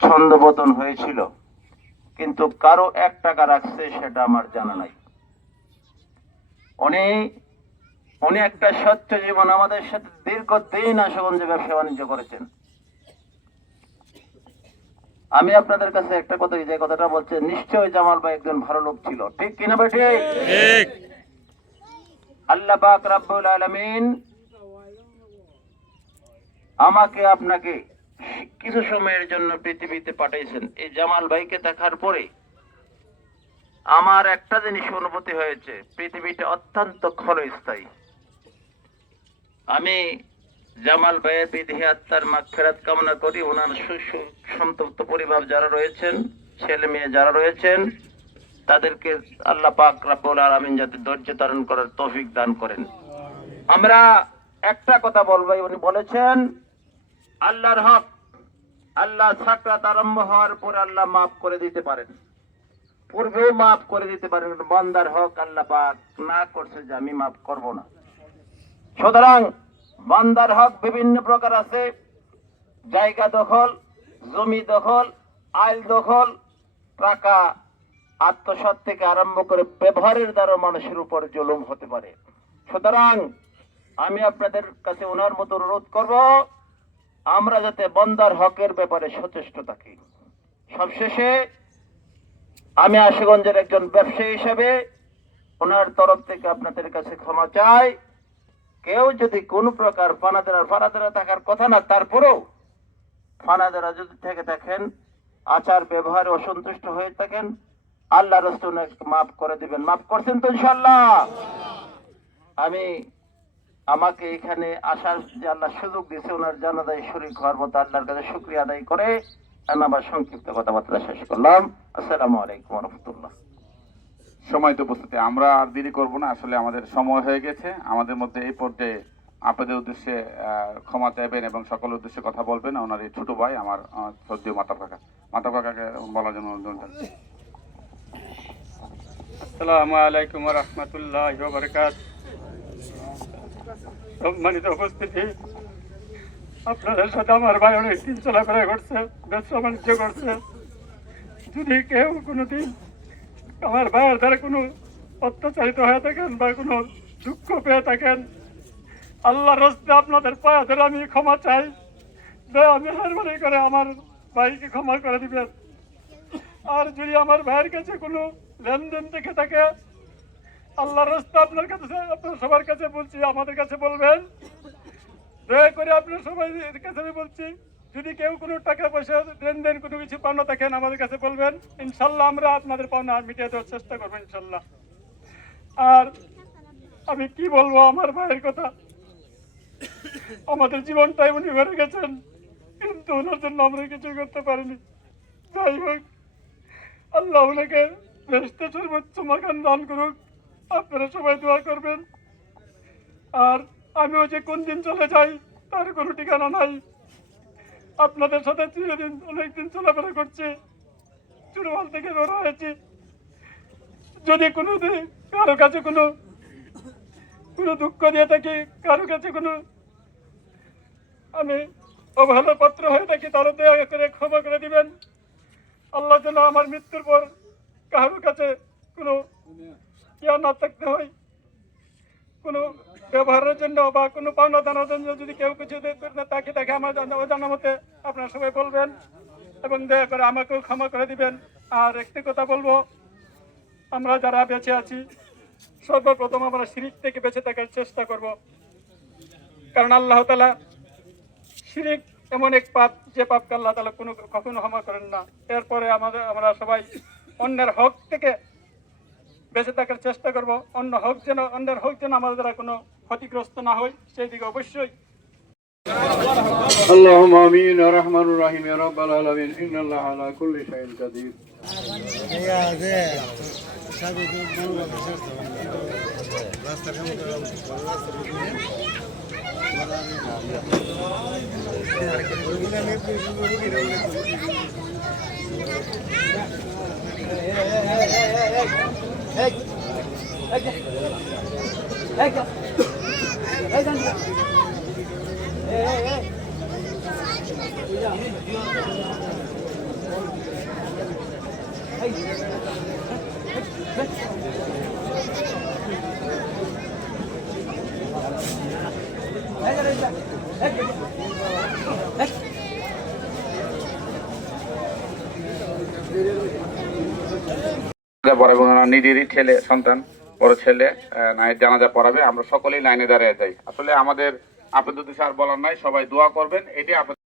ছন্দপতন হয়েছিল কিন্তু কারও এক টাকা রাখছে সেটা আমার জানা নাই। উনি উনি একটা সত্য জীবন আমাদের সাথে দীর্ঘদিন আশুগঞ্জে ব্যবসা বাণিজ্য করেছেন। আমি আপনাদের কাছে একটা কথা যে কথাটা বলছে নিশ্চয়ই জামাল ভাই একজন ভালো লোক ছিল। ঠিক কিনা ঠিক। আল্লাহ পাক রাব্বুল আলামিন আমাকে আপনাকে কিছু সময়ের জন্য পৃথিবীতে পাঠিয়েছেন। এই জামাল ভাইকে দেখার পরে আমার একটা জিনিস অনুভূতি হয়েছে, পৃথিবীটা অত্যন্ত ক্ষণস্থায়ী। আমি জামাল ভাইয়ের বিধি আত্মার মাগফিরাত কামনা করি, ওনার সন্তপ্ত পরিবার যারা রয়েছেন, ছেলে মেয়ে যারা রয়েছেন, তাদেরকে আল্লাহ পাক রাব্বুল আলামিন যাতে ধৈর্য ধারণ করার তৌফিক দান করেন। আমরা একটা কথা বলব, উনি বলেছেন আল্লাহর হক আল্লাহ সাকরাত আরম্ভ হওয়ার পর আল্লাহ মাফ করে দিতে পারেন। পূর্বেও মাফ করে দিতে পারেন বান্দার হক আল্লাহ পাক না করছে যে আমি মাফ করব না। সুতরাং বান্দার হক বিভিন্ন প্রকার আছে। জায়গা দখল, জমি দখল, আইল দখল, টাকা আত্মসাত থেকে আরম্ভ করে ব্যবহারের দ্বারা মানুষের উপর জুলুম হতে পারে। সুতরাং আমি আপনাদের কাছে ওনার মতো অনুরোধ করব আমরা যাতে বন্দার হকের ব্যাপারে সচেষ্ট থাকি। সবশেষে আমি আশুগঞ্জের একজন ব্যবসায়ী হিসেবে ওনার তরফ থেকে আপনাদের কাছে ক্ষমা চাই। কেউ যদি কোনো প্রকার ফানাদারা ফানাদারা থাকার কথা না, তারপরেও ফানাদারা যদি থেকে থাকেন, আচার ব্যবহারে অসন্তুষ্ট হয়ে থাকেন, আল্লাহ রসুন মাফ করে দিবেন। মাফ করছেন তো ইনশাল্লাহ আমি আমাকে এখানে আসার যে আল্লাহ সুযোগ দিয়েছে ওনার জানাদায় শরীর হওয়ার মতো আল্লাহর কাছে শুক্রিয়া আদায় করে আমি আমার সংক্ষিপ্ত কথাবার্তা শেষ করলাম। আসসালামু আলাইকুম রহমতুল্লাহ। সময়ত উপস্থিতি। আমরা আর দেরি করব না আসলে আমাদের সময় হয়ে গেছে। আমাদের মধ্যে এই পর্যায়ে আপনাদের উদ্দেশ্যে ক্ষমা চাইবেন এবং সকল উদ্দেশ্যে কথা বলবেন। ওনার এই ছোট ভাই আমার সদ্য শ্রদ্ধেয় মাতা কাকা। মাতা কাকাকে বলার জন্য অনুরোধ। আসসালামু আলাইকুম রহমতুল্লাহ বরকাত সম্মানিত উপস্থিতি। আপনাদের সাথে আমার ভাই অনেক দিন চলাফেরা করছে ব্যবসা বাণিজ্য করছে। যদি কেউ কোনোদিন আমার ভাইয়ের দ্বারা কোনো অত্যাচারিত হয়ে থাকেন বা কোনো দুঃখ পেয়ে থাকেন, আল্লাহর রস্তে আপনাদের পায়ে আমি ক্ষমা চাই। দয়া মেহরবানি করে আমার ভাইকে ক্ষমা করে দিবেন। আর যদি আমার ভাইয়ের কাছে কোনো লেনদেন থেকে থাকে আল্লাহর রাস্তা আপনার কাছে, আপনার সবার কাছে বলছি, আমাদের কাছে বলবেন। দয়া করে আপনার সবাই কাছে আমি বলছি, যদি কেউ কোনো টাকা পয়সা, লেনদেন কোনো কিছু পাওনা থাকেন আমাদের কাছে বলবেন। ইনশাল্লাহ আমরা আপনাদের পাওনা মিটিয়ে দেওয়ার চেষ্টা করব, ইনশাল্লাহ। আর আমি কি বলব আমার ভাইয়ের কথা? আমাদের জীবনটাই উনি মেরে গেছেন, কিন্তু ওনার জন্য আমরা কিছু করতে পারিনি। যাই হোক, আল্লাহ ওনাকে বেহেশতে সর্বোচ্চ মাকান দান করুক। আপনারা সবাই দোয়া করবেন। আর আমিও যে কোন দিন চলে যাই, তার কোনো ঠিকানা নাই। আপনাদের সাথে চিরদিন, অনেকদিন চলাফেরা করছি। ছোটবেল থেকে বড় হয়েছি। যদি কোনো কারও কাছে কোনো কোনো দুঃখ দিয়ে থাকি, কারও কাছে কোনো, আমি অবহেলা পাত্র হয়ে থাকি তারা দয়া করে ক্ষমা করে দিবেন। আল্লাহ যেন আমার মৃত্যুর পর কারোর কাছে কোনো ইয়া না থাকতে হয়। কোনো ব্যবহারের জন্য বা কোনো পাওনা দানার জন্য যদি কেউ কিছু তাকে তাকে আমার জানা- মতে আপনারা সবাই বলবেন এবং দয়া করে আমাকেও ক্ষমা করে দিবেন। আর একটি কথা বলব, আমরা যারা বেঁচে আছি, সর্বপ্রথম আমরা সিরিজ থেকে বেঁচে থাকার চেষ্টা করব। কারণ আল্লাহ তালা শিরিক এমন এক পাপ যে পাপকে আল্লাহ তালা কোনো কখনো ক্ষমা করেন না। এরপরে আমাদের আমরা সবাই অন্যের হক থেকে বেঁচে থাকার চেষ্টা করব অন্য হোক যেন অন্যের হোক যেন আমাদের দ্বারা কোনো ক্ষতিগ্রস্ত না হয় সেই দিকে অবশ্যই اللهم امين الرحمن الرحيم يا رب العالمين ان الله على كل شيء قدير Hey, hey. Hey, hey, hey. পড়াবে ওনার নিজেরই ছেলে, সন্তান, বড় ছেলে নায়ের জানাজা পড়াবে, আমরা সকলেই লাইনে দাঁড়িয়ে যাই। আসলে আমাদের, আপনাদের স্যার বলার নাই, সবাই দোয়া করবেন এটি আপনাদের